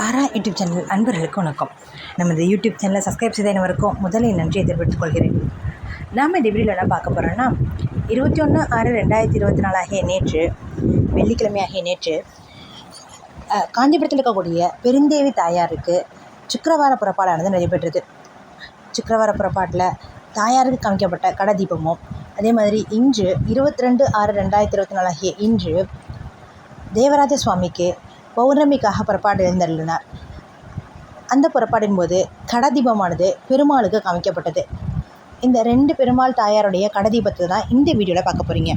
ஆரா YouTube channel அன்பர்களுக்கு வணக்கம். நமது யூடியூப் சேனலை சப்ஸ்கிரைப் செய்த அனைவருக்கும் முதலில் நன்றியை தெரிவித்துக் கொள்கிறேன். நாம் இந்த வீடியோவில் என்ன பார்க்க போகிறோன்னா 21/6/2024 ஆகிய நேற்று, வெள்ளிக்கிழமையாகிய நேற்று காஞ்சிபுரத்தில் இருக்கக்கூடிய பெருந்தேவி தாயாருக்கு சுக்கிரவார புறப்பாடானது நடைபெற்றது. சுக்கிரவார புறப்பாட்டில் தாயாருக்கு காமிக்கப்பட்ட கடை தீபமும், அதே மாதிரி இன்று 22/6/2024 ஆகிய இன்று தேவராஜ சுவாமிக்கு பௌர்ணமிக்காக புறப்பாடு எழுந்தருளினார். அந்த புறப்பாடின் போது கடதீபமானது பெருமாளுக்கு காமிக்கப்பட்டது. இந்த 2 பெருமாள் தாயாருடைய கடதீபத்தை தான் இந்த வீடியோவில் பார்க்க போகிறீங்க.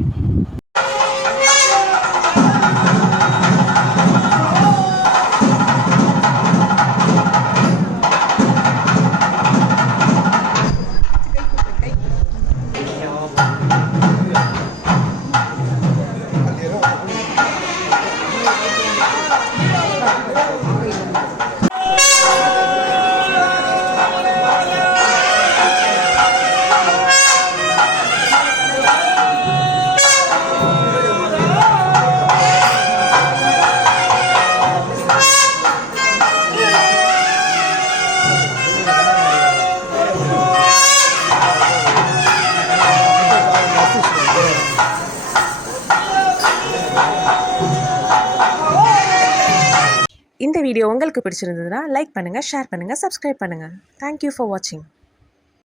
இந்த வீடியோ உங்களுக்கு பிடிச்சிருந்ததுன்னா லைக் பண்ணுங்கள், ஷேர் பண்ணுங்கள், சப்ஸ்கிரைப் பண்ணுங்கள். தேங்க்யூ ஃபார் வாட்சிங்.